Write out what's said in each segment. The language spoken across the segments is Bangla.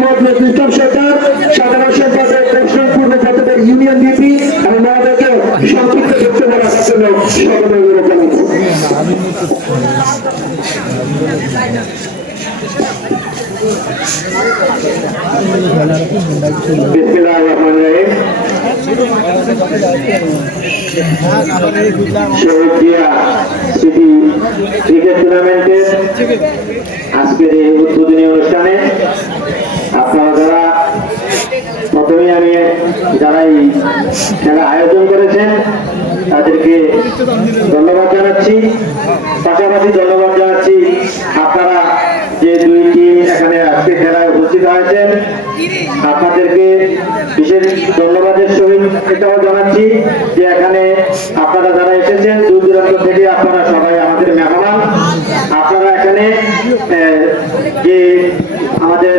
মোহাম্মদ নজরুল ইসলাম সরকার, সাধারণ সম্পাদক পূর্ণ ফতেদের ইউনিয়ন ডিপি এবং আমাদেরকে সংক্ষিপ্ত বক্তব্য রাখার জন্য সকলের অনুরোধ জানাচ্ছি। শহীদ জিয়া স্মৃতি ক্রিকেট টুর্নামেন্টের আজকের এই উদ্বোধনী অনুষ্ঠানে আপনারা যারা প্রথমে আমি যারা এই খেলা আয়োজন করেছেন তাদেরকে ধন্যবাদ জানাচ্ছি। পাশাপাশি ধন্যবাদ জানাচ্ছি আপনারা যে দুই টিম এখানে আজকে খেলায় উপস্থিত হয়েছেন, আপনাদেরকে বিশেষ ধন্যবাদের সহিত এটাও জানাচ্ছি যে এখানে আপনারা যারা এসেছেন দূর দূরান্ত থেকে, আপনারা সবাই আমাদের মেহমান। আপনারা এখানে যে আমাদের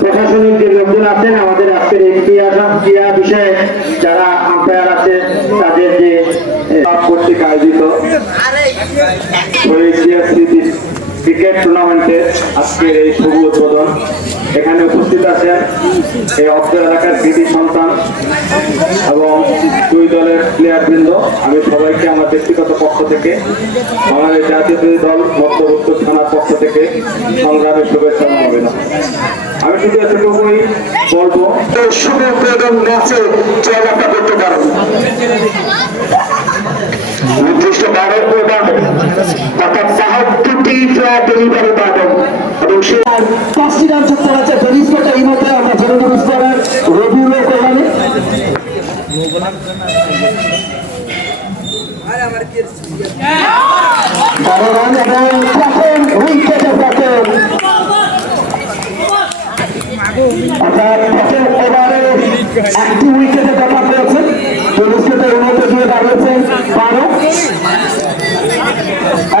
প্রশাসনিক যে লোকজন আছেন, আমাদের আজকের এই ক্রীড়া বিষয়ে যারা আম্পায়ার আছে, তাদের যে কর্তৃক আয়োজিত শহীদ জিয়া স্মৃতি ক্রিকেট টুর্নামেন্টের আজকের এই শুভ উদ্বোধন, এখানে উপস্থিত আছেন এই অত্র এলাকার কৃতি সন্তান এবং দুই দলের প্লেয়ার বৃন্দ। আমি সবাইকে আমার ব্যক্তিগত পক্ষ থেকে, আমাদের জাতীয় দল মধ্যবর্তী থানার পক্ষ থেকে সংগ্রামের শুভেচ্ছা জানাবেন। আমি শুধু এতটুকুই বলবো, শুভ উদ্বোধন ম্যাচে জয়লাভ করতে পারেন নির্দিষ্ট 12 প্রদান অর্থাৎ 72টি ফ্ল্যাগ ডেলিভারি পাবেন এবং সে 5টি রান যুক্ত হয়েছে। ফেরিস কোটা এই মধ্যে আমরা জনগণ স্কোয়ার রবিউলও করলাম প্রথম উইকেটে পতন, অর্থাৎ প্রথম ওভারে একটি উইকেটে ব্যাপার হয়েছে। ফেরিস কোটা এর মধ্যে দিয়ে দাঁড়িয়েছে 12,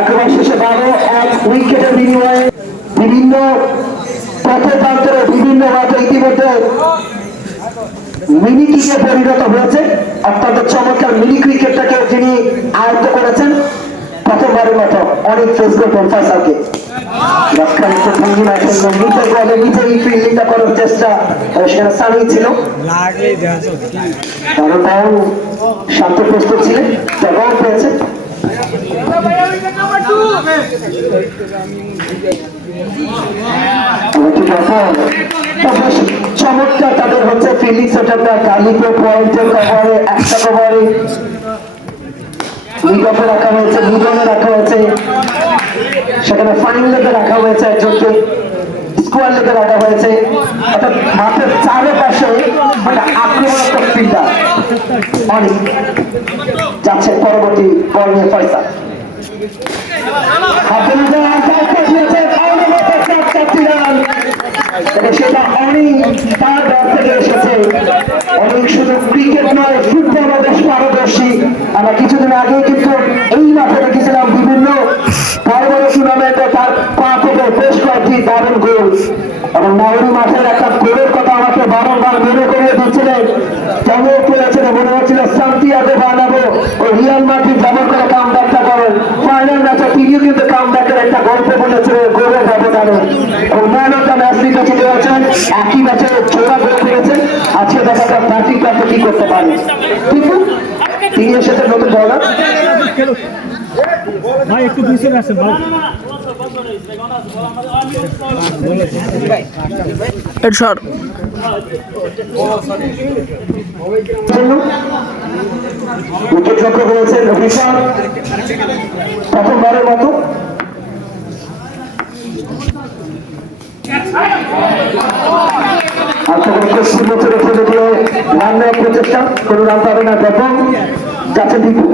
একেবারে শেষে 12 এক উইকেটের বিনিময়ে বিভিন্ন পথে প্রান্তরে বিভিন্ন মাঠে ইতিমধ্যে মিনি ক্রিকেট পরিণত হয়েছে। অত্যন্ত চমৎকার মিনি ক্রিকেটটাকে যিনি আয়ত্ত করেছেন প্রথমবারের মতো অনেক ফেস করবেন ফয়সালকে। নিজেই ফিল্ডিংটা করার চেষ্টা সেখানে সানি ছিল, কারণ তাও শান্ত প্রস্তুত ছিলেন, জবাব পেয়েছে। চমৎকার তাদের হচ্ছে ফিল্ডিং সেটআপটা, কালিপে পয়েন্টের কভারে, একটা কভারে মিডঅফে রাখা হয়েছে, মিডলে রাখা হয়েছে, সেখানে ফাইন লেগে রাখা হয়েছে, একজনকে স্কোয়ার লেগে রাখা হয়েছে। অর্থাৎ মাঠের চারপাশে একটা আক্রমণাত্মক ফিল্ডার অনেক যাচ্ছে পরবর্তী বল নিয়ে ফয়সাল। সেটা অনেক তার দল থেকে এসেছে। অনেক শুধু ক্রিকেট নয়, ফুটবল বেশ পারদর্শী। আমরা কিছুদিন আগে কিন্তু এই মাঠে দেখেছিলাম বিভিন্ন বড় বড় টুর্নামেন্টে তার পা থেকে বেশ কয়েকটি দারুণ গোল, এবং নাউরি মাঠের একটা গোলের কথা আমাকে বারংবার মনে করিয়ে দিচ্ছিলেন। কেমন করেছিলেন, মনে হচ্ছিল সান্তিয়াগো বার্নাব্যু ও রিয়াল মাদ্রিদ যেমন করে কাম ব্যাকটা করেন, ফাইনাল ম্যাচে তিনিও কিন্তু কাম ব্যাকের একটা গল্প বলেছিলেন গোলের ব্যবধানে, এবং ম্যান অফ দ্য ম্যাচ নির্বাচিত হয়েছেন। একই ম্যাচে জোড়া গোল করেছেন। আজকে দেখা যাক ব্যাটিং প্রান্তে কি করতে পারেন। কিন্তু তিনি এসেছেন নতুন বলার। ভাই একটু পিছনে আসেন ভাই। উইকেট রক্ষক হয়েছেন রফিকা প্রথমবারের মতো। রান নেওয়ার প্রচেষ্টা, কোন রান পাবে না যখন যাচ্ছে দীপু।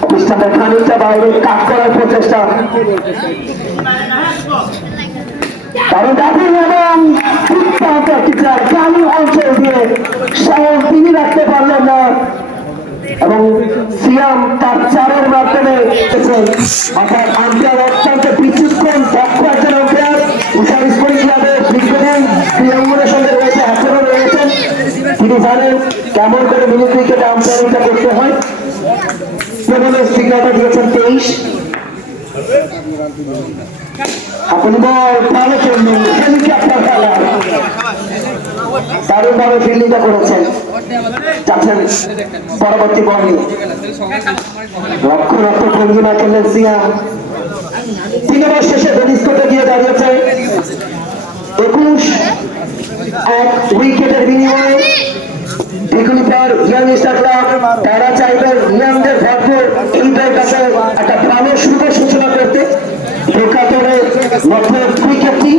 প্রতিষ্ঠানের খানিকটা বাইরে কাজ করার প্রচেষ্টা, কারণ ব্যাটিং এবং খালি অঞ্চল দিয়ে সাহস তিনি রাখতে পারলেন না, এবং সিয়াম তার চারের মাধ্যমে অর্থাৎ আম্পায়ার অত্যন্ত বিচক্ষণ দক্ষ একজন আম্পায়ার। উষার স্পোর্টিং ক্লাবের দীর্ঘদিন ক্রীড়াঙ্গনের সঙ্গে রয়েছে, এখনো রয়েছেন। তিনি জানেন কেমন করে মিনি ক্রিকেটে আম্পায়ারিংটা করতে হয়। প্রবলের সিগন্যালটা দিয়েছেন 23। আপনি বল ভালো খেললেন, হেলিকপ্টার খেলা দারুণভাবে ফিল্ডিংটা করেছেন। যাচ্ছেন পরবর্তী বল নিয়ে, লক্ষ লক্ষ ভঙ্গিমা খেললেন সিয়াম। 3 ওভার শেষে বেনিস কোর্টে গিয়ে দাঁড়িয়েছে 21 উইকেটের বিনিময়ে বিকুলিপার ইয়াং স্টার ক্লাব। তারা চাইবেন ইয়াংদের ভরপুর এইটার কাছে একটা ভালো শুভ সূচনা করতে। একাত্তরের মধ্যে ক্রিকেট টিম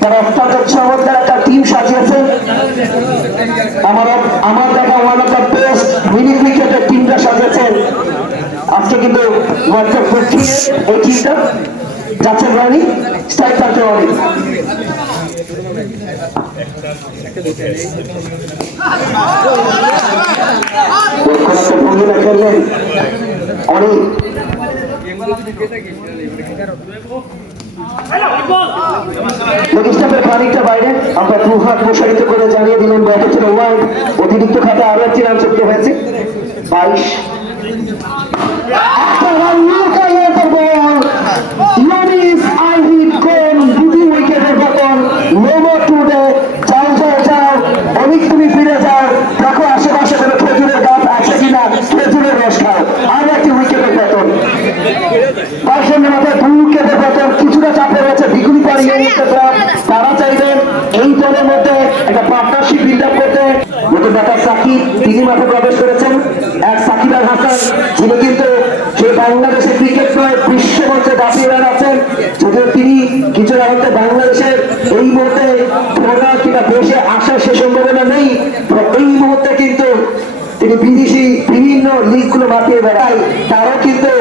তারা অত্যন্ত চমৎকার একটা টিম সাজিয়েছে। আমার দেখা one of the best mini ক্রিকেটের টিমটা সাজিয়েছেন আজকে। কিন্তু এই টিমটা যাচ্ছেন রানি স্ট্রাইক করতে রানি। ভঙ্গিমা খেললেন অনেক খানিকটা বাইরে। আমরা 2 হাত প্রসারিত করে জানিয়ে দিলেন ব্যাটে ছিল ওয়াইড। অতিরিক্ত খাতে আরো একটি রান চলতে হয়েছে 22। অনেক তুমি ফিরে যাও, দেখো আশেপাশে কোনো খেজুরের গাছ আছে কিনা, খেজুরের রস খাও। আর একটি উইকেটের বেতন পার্সেন্টের মাথায় 2 উইকেটের বেতন কিছুটা চাপে রয়েছে বিকুলিপার ইয়াং স্টার ক্লাব। তারা চাইবেন এই দলের মধ্যে একটা পার্টনারশিপ বিল্ড আপ করতে। নতুন ব্যাটার সাকিব তিনি মাঠে প্রবেশ করেছেন। এক সাকিব আল হাসান যিনি কিন্তু সেই বাংলাদেশের ক্রিকেট নয় বিশ্বমঞ্চে দাপিয়ে বেড়াচ্ছেন। যদিও তিনি কিছুটা হতে বাংলাদেশের এই মুহূর্তে ঘোরা কিংবা দেশে আসার সে সম্ভাবনা নেই। এই মুহূর্তে কিন্তু তিনি বিদেশি বিভিন্ন লিগগুলো মাতিয়ে বেড়ায়, তারাও কিন্তু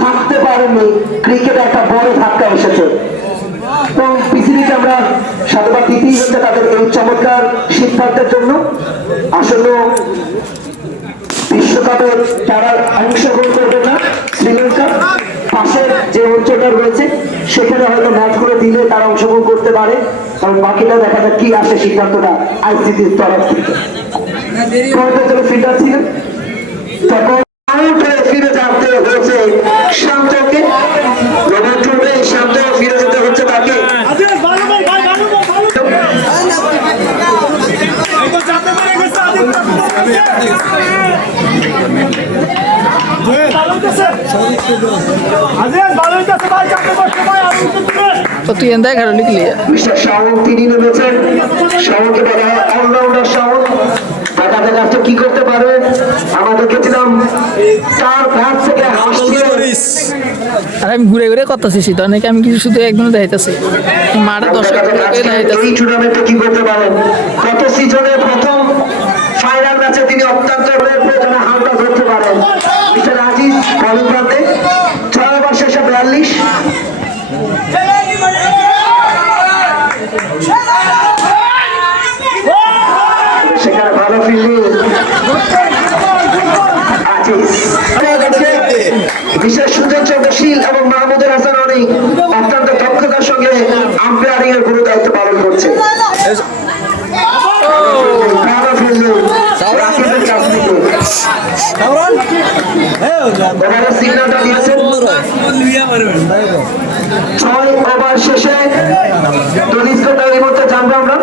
থাকতে পারেননি। ক্রিকেটে একটা বড় ধাক্কা এসেছে এবং পৃথিবীকে আমরা সাধুবাদ দিতেই হচ্ছে তাদের এই চমৎকার সিদ্ধান্তের জন্য। আসন্ন বিশ্বকাপে তারা অংশগ্রহণ করবে না শ্রীলঙ্কা, পাশের যে অঞ্চলটা রয়েছে সেখানে হয়তো ম্যাচগুলো দিলে তারা অংশগ্রহণ করতে পারে। কারণ বাকিটা দেখা যাক কি আসে সিদ্ধান্তটা আইসিসির তরফ থেকে। ফিল্ডার ছিলেন তখন ফিরে যেতে হয়েছে শান্তকে, শান্ত ফিরে যেতে হচ্ছে তাকে। তুই এন্দায় ঘরে লিখলি মিস্টার শাওন তিনি নেমেছেন। শাওনকে বলা হয় অলরাউন্ডার শাওন। দেখা যাক কি করতে পারবে। আমাদের গেছিলাম তার ব্যাট থেকে হাসছে। আর আমি ঘুরে ঘুরে করতেছি শীত অনেকে, আমি কিছু শুধু একদম দেখাইতেছি মাঠে দর্শক এই টুর্নামেন্টে কি করতে পারেন। গত সিজনে প্রথম ফাইনাল ম্যাচে তিনি অত্যন্ত প্রয়োজনে হালকা ধরতে পারেন। মিস্টার আজিজ বলিং প্রান্তে 6 ওভার শেষে 42। সেখানে ভালো ফিল্ডিং বিশেষ সুযোগশীল এবং মাহমুদুল হাসান অনেক অত্যন্ত দক্ষতার সঙ্গে আম্পায়ারিং এর গুরু দায়িত্ব পালন করছে। সিগন্যালটা দিয়েছেন 6 ওভার শেষে দলিত এই মুহূর্তে জানবো আমরা।